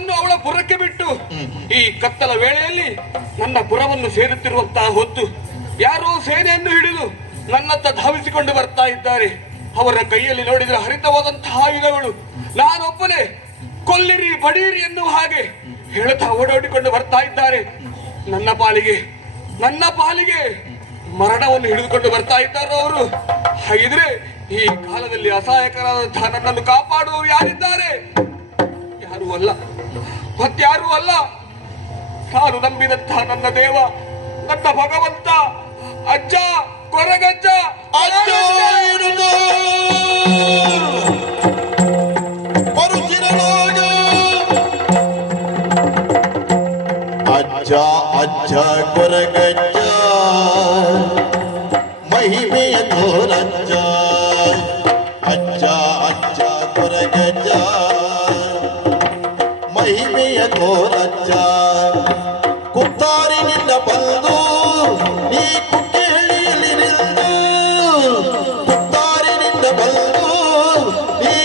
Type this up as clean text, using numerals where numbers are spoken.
ಎಲ್ಲವನ್ನು ಅವಳ ಪುರಕ್ಕೆ ಬಿಟ್ಟು ಈ ಕತ್ತಲ ವೇಳೆಯಲ್ಲಿ ನನ್ನ ಪುರವನ್ನು ಸೇರುತ್ತಿರುವಂತಹ ಹೊತ್ತು ಯಾರೋ ಸೇನೆಯನ್ನು ಹಿಡಿದು ನನ್ನತ್ತ ಧಾವಿಸಿಕೊಂಡು ಬರ್ತಾ ಇದ್ದಾರೆ. ಅವರ ಕೈಯಲ್ಲಿ ನೋಡಿದರೆ ಹರಿತವಾದಂತಹ ಆಯುಧಗಳು. ನಾನೊಬ್ಬನೇ ಕೊಲ್ಲಿರಿ ಬಡೀರಿ ಎನ್ನುವ ಹಾಗೆ ಹೇಳುತ್ತಾ ಓಡಾಡಿಕೊಂಡು ಬರ್ತಾ ಇದ್ದಾರೆ. ನನ್ನ ಪಾಲಿಗೆ ಮರಣವನ್ನು ಹಿಡಿದುಕೊಂಡು ಬರ್ತಾ ಇದ್ದಾರೆ ಅವರು. ಹಾಗಿದ್ರೆ ಈ ಕಾಲದಲ್ಲಿ ಅಸಹಾಯಕರಾದಂತಹ ನನ್ನನ್ನು ಕಾಪಾಡುವವರು ಯಾರಿದ್ದಾರೆ? ಯಾರೂ ಅಲ್ಲ, ಮತ್ಯಾರೂ ಅಲ್ಲ, ನಾನು ನಂಬಿದಂತಹ ನನ್ನ ದೇವ, ನನ್ನ ಭಗವಂತ, ಅಜ್ಜ ಕೊರಗಜ್ಜ. ಅಜ್ಜ ಅಜ್ಜ ಕೊರಗಜ್ಜ ಮಹಿಮೆಯ ತೋರಜ್ಜ. ಅಜ್ಜ ಅಜ್ಜ ಕೊರಗಜ್ಜ ಮಹಿಮೆಯ ತೋರಜ್ಜ. ಕುತ್ತಾರಿನಿಂದ ಬಂದು ನೀ ಕುಟ್ಟೆಹಳ್ಳಿಯಲ್ಲಿ ನಿಂದು, ಕುತ್ತಾರಿನಿಂದ ಬಂದು ನೀ